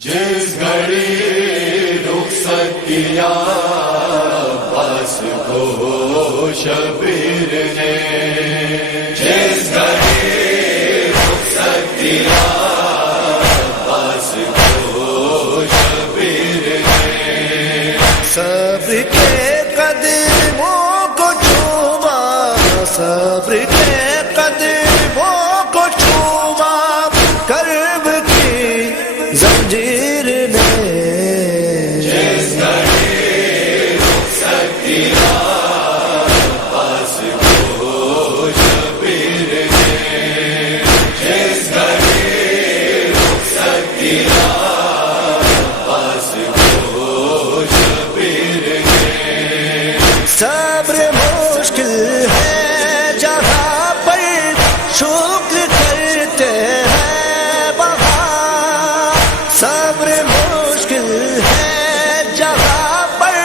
جس گھڑی رخصت کیا عباس کو شبیر نے، جس گھڑی رخصت کیا عباس کو شبیر نے، صبر کے قدموں کو چھوما، صبر کے قدموں کو چھوما، کرب کی زنجیر نے، جس گھڑی رخصت کیا عباس کو شبیر نے، جس گھڑی رخصت کیا عباس کو شبیر نے، صبر مشکل ہے جہاں پر شکر کرتے ہیں وہاں، صبر مشکل ہے جہاں پر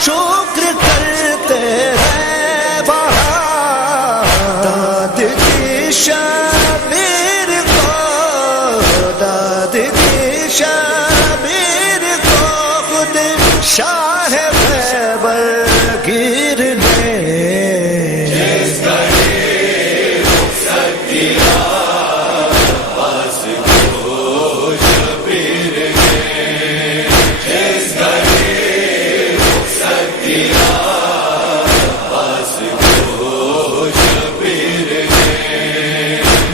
شکر کرتے ہیں وہاں، داد کی شبیر کو، داد کی شبیر کو خود شاہ خیبر گیر نے، جس گھڑی رخصت کیا عباس کو شبیر نے، جس گھڑی رخصت کیا عباس کو شبیر نے،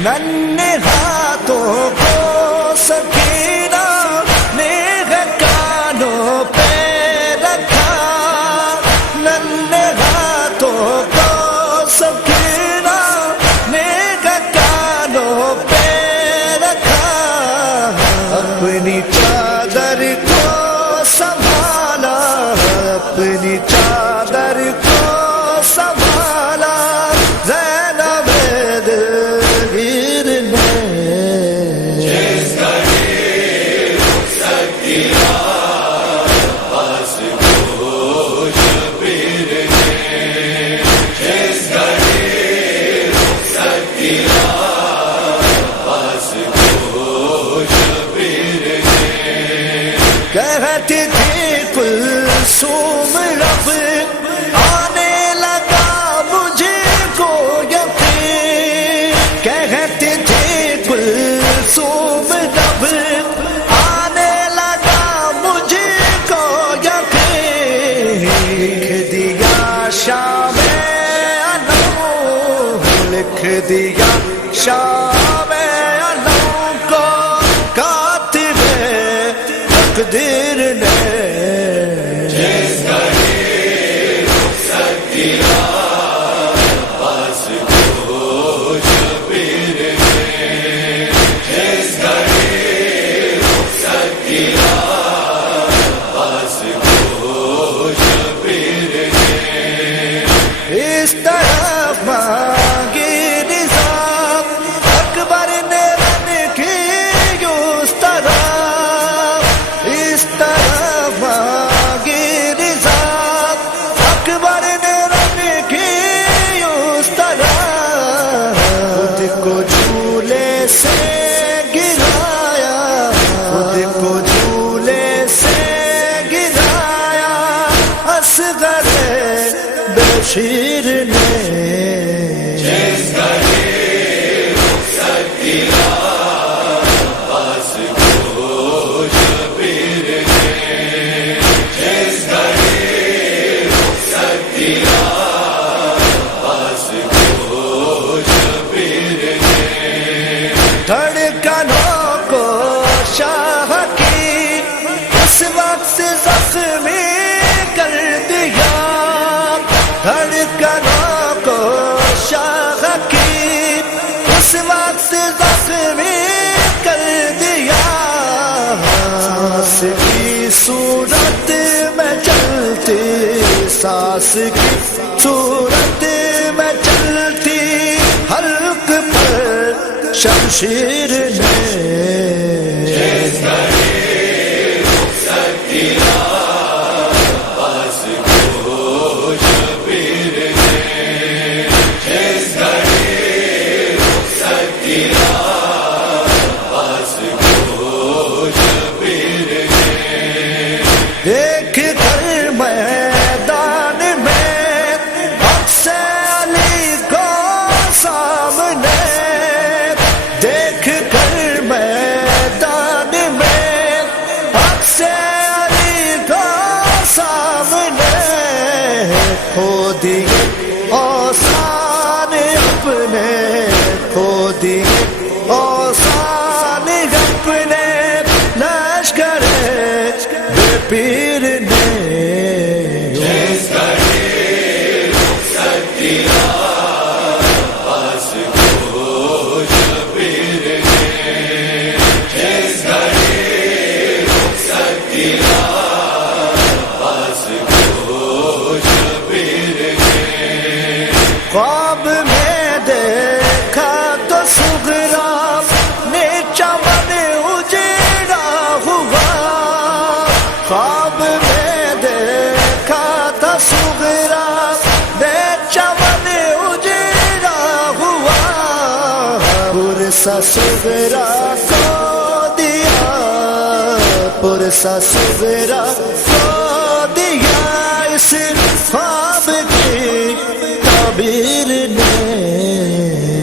ننھے ہاتھوں کو سکینہ نے کانوں پہ رکھا، ننھے ہاتھوں کو سکینہ نے کانوں پہ رکھا، اپنی چادر کو سنبھالا، اپنی چادر کو سنبھالا، زینب دلگیر نے، جس گھڑی رخصت کیا عباس کو شبیر نے، جس گھڑی رخصت کیا عباس کو شبیر نے، کہتی تھی کلثوم رب آنے لگا مجھے کو یقین، کہتی تھی کلثوم رب آنے لگا مجھے کو یقین، لکھ دیا شام انو، لکھ دیا شام انو کو کاتب تقدیر نے، جس گھڑی رخصت کیا عباس کو شبیر نے، جس گھڑی رخصت کیا عباس کو شبیر نے، اس طرف مانگی رضا اکبر نے رن کی اس طرف، اس طرف مانگی رضا اکبر نے رن کی اس طرف، خود کو جھولے سے گرایا، خود کو جھولے سے گرایا، اصغر بشیر نے، جس گھڑی رخصت کیا عباس کو شبیر نے، جس گھڑی رخصت کیا عباس کو شبیر نے، دھڑکنوں کو شاہ کی اس وقت سے زخمی کر دیا، دھڑکنوں کو شاہ کی اس وقت سے زخمی کر دیا، سانس کی صورت میں چلتی، سانس کی صورت میں چلتی، حلق پر شمشیر نے، جس گھڑی رخصت کیا عباس کو شبیر نے، جس گھڑی رخصت کیا دیے اوسان اپنے لشکر بے پیر نے جس گھڑی رخصت کیا پاس کو شبیر نے جس گھڑی رخصت کیا پاس کو شبیر نے خواب میں دیکھا تو صغرا نے چمن اجڑا ہوا خواب میں دیکھا تو صغرا نے چمن اجڑا ہوا پرسا صغرا کو دیا پرسا صغرا کو دیا اس خواب کی تعبیر نے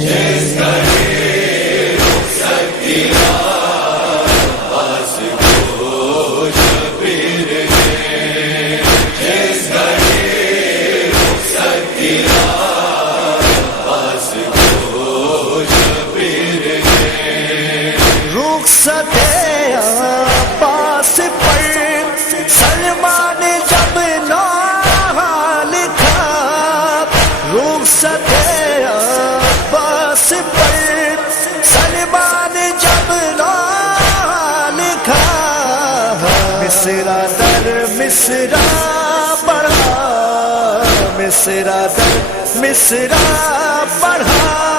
جس گھڑی رخصت کیا پاس کو شبیر نے جس گھڑی رخصت کیا پاس کو شبیر نے رخصت پاس پر سلمان جب نال تھا رخصت پاس پر سلمان جب نال تھا مصرا در مصرا پڑھا مصرا در مصرا پڑھا